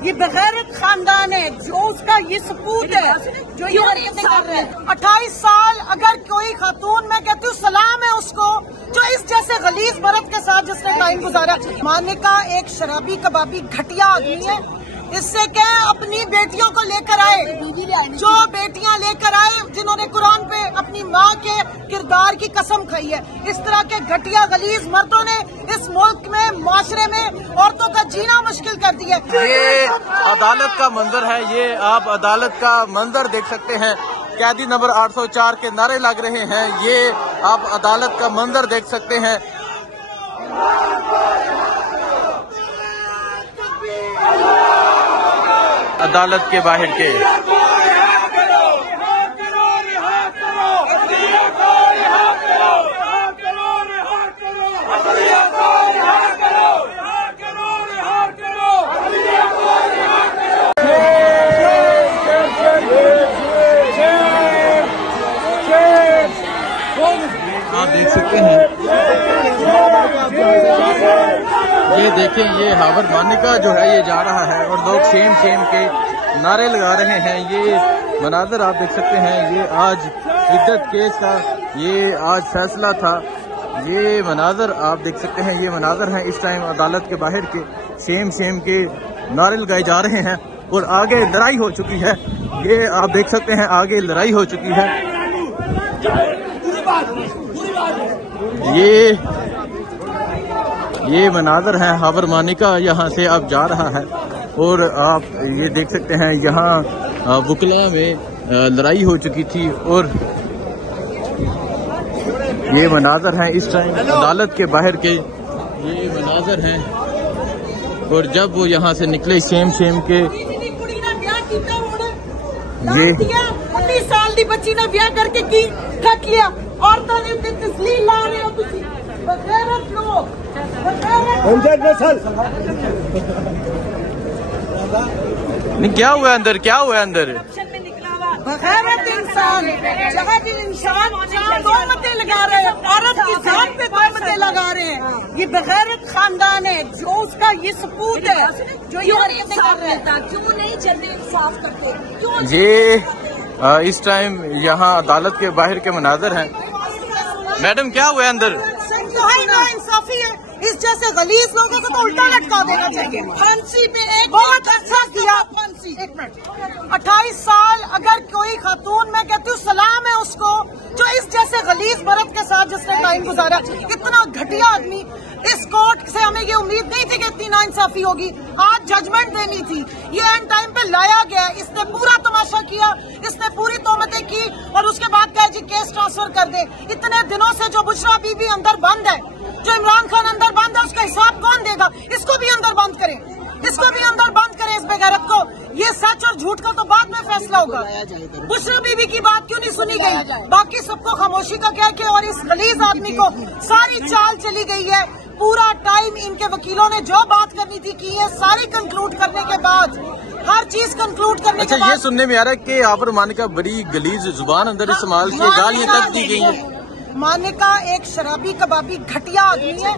ये बगैरत खानदान है जो उसका ये सपूत है जो ये हरकतें कर रहे हैं। 28 साल अगर कोई खातून, मैं कहती हूँ सलाम है उसको जो इस जैसे गलीज मर्द के साथ जिसने टाइम गुजारा। मानिका एक शराबी कबाबी घटिया आदमी है। इससे क्या अपनी बेटियों को लेकर आए, जो बेटियां लेकर आए जिन्होंने कुरान पे अपनी माँ के किरदार की कसम खाई है। इस तरह के घटिया गलीज मर्दों ने इस मुल्क में, माशरे में औरतों का जीना मुश्किल कर दिया है। ये अदालत का मंजर है, ये आप अदालत का मंजर देख सकते हैं। कैदी नंबर 804 के नारे लग रहे हैं, ये आप अदालत का मंजर देख सकते हैं। अदालत के बाहर के आप देख सकते हैं, ये देखें, ये हावर मानिका जो है ये जा रहा है और लोग शेम शेम के नारे लगा रहे हैं। ये मनाजर आप देख सकते हैं, ये आज इद्दत केस का ये आज फैसला था। ये मनाजर आप देख सकते हैं, ये मनाजर हैं इस टाइम अदालत के बाहर के। शेम शेम के नारे लगाए जा रहे हैं और आगे लड़ाई हो चुकी है। ये आप देख सकते हैं, आगे लड़ाई हो चुकी है। ये मनाजर है हावर मानिका यहाँ से अब जा रहा है और आप ये देख सकते हैं यहाँ वकला में लड़ाई हो चुकी थी और ये मनाजर हैं इस टाइम अदालत के बाहर के। ये मनाजर हैं और जब वो यहाँ से निकले शेम शेम के, ये 19 साल की बच्ची ने ब्याह करके की ठक लिया। औरतों ने तस्लीम ला रहे हो तुसी बगैरत लोग, नहीं क्या हुआ अंदर, क्या हुआ अंदर? बगैरत इंसान जगह दिल इंसान तोहमतें लगा रहे हैं, औरत की जान पे तोहमतें लगा रहे हैं। ये बगैरत खानदान है जो उसका ये सपूत है जो ये हरकतें कर रहे हैं। क्यों नहीं चलने इंसाफ करते? ये इस टाइम यहाँ अदालत के बाहर के मनाजर हैं। मैडम क्या हुआ अंदर? इंसाफी है, इस जैसे गलीज लोगों को तो उल्टा लटका देना चाहिए। फांसी पे एक बहुत अच्छा किया, फांसी। 1 मिनट, 28 साल अगर कोई खातून, मैं कहती हूँ सलाम है उसको जो इस जैसे गलीज मर्द के साथ जिसने टाइम गुजारा। इतना घटिया आदमी। इस कोर्ट से हमें ये उम्मीद नहीं थी कि इतनी नाइंसाफी होगी। आज जजमेंट देनी थी, ये एंड टाइम पे लाया गया। इसने पूरा तमाशा किया, इसने पूरी तोहमतें की और उसके बाद कहा जी केस ट्रांसफर कर दे। इतने दिनों से जो बुशरा बीबी अंदर बंद है, जो इमरान खान अंदर बंद है, उसका हिसाब कौन देगा? इसको भी अंदर बंद करें, इसको भी अंदर बंद करें, इस बेगैरत को। ये सच और झूठ का तो बाद में फैसला होगा। बुशरा बीबी की बात क्यों नहीं सुनी गई? बाकी सबको खामोशी का क्या कि, और इस गलीज आदमी को सारी चाल चली गई है। पूरा टाइम इनके वकीलों ने जो बात करनी थी की है, सारी कंक्लूड करने के बाद, हर चीज कंक्लूड करने के बाद। ये सुनने में आ रहा है कि हावर मानिका बड़ी गलीज जुबान अंदर इस्तेमाल की, गालियां तक दी गई है। मानिका एक शराबी कबाबी घटिया आदमी है।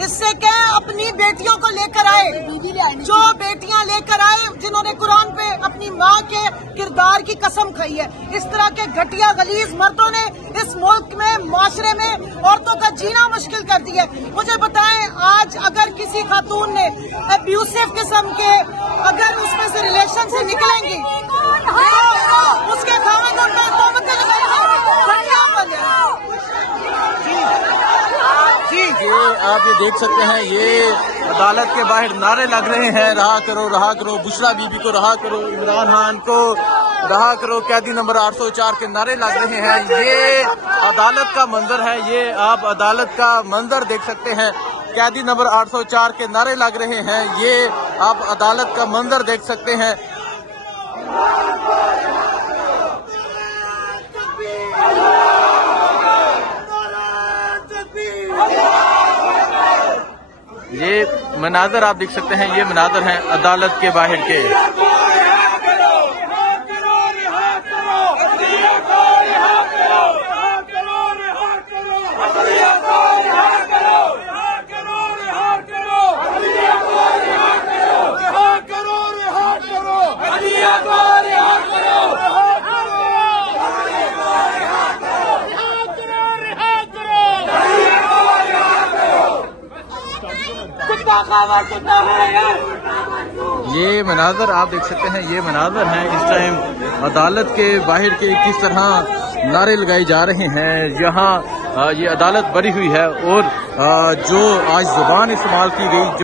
इससे क्या अपनी बेटियों को लेकर आए, जो बेटियां लेकर आए जिन्होंने कुरान पे अपनी माँ के किरदार की कसम खाई है। इस तरह के घटिया गलीज मर्दों ने इस मुल्क में, माशरे में औरतों का जीना मुश्किल कर दिया है। मुझे बताएं, आज अगर किसी खातून ने अब्यूसिव किस्म के, अगर उसमें से रिलेशन से निकलेंगी तो उसके खामिद उन पर तोहमतें लगाएंगे। ये आप ये देख सकते हैं, ये अदालत के बाहर नारे लग रहे हैं, रहा करो बुशरा बीबी को रहा करो, इमरान खान को रहा करो, कैदी नंबर 804 के नारे लग रहे हैं। ये अदालत का मंजर है, ये आप अदालत का मंजर देख सकते हैं। कैदी नंबर 804 के नारे लग रहे हैं, ये आप अदालत का मंजर देख सकते हैं। ये मनाजर आप देख सकते हैं, ये मनाजर हैं अदालत के बाहर के। ये मनाजर आप देख सकते हैं, ये मनाजर हैं इस टाइम अदालत के बाहर के, किस तरह नारे लगाए जा रहे हैं। यहाँ ये अदालत भरी हुई है और जो आज जुबान इस्तेमाल की गई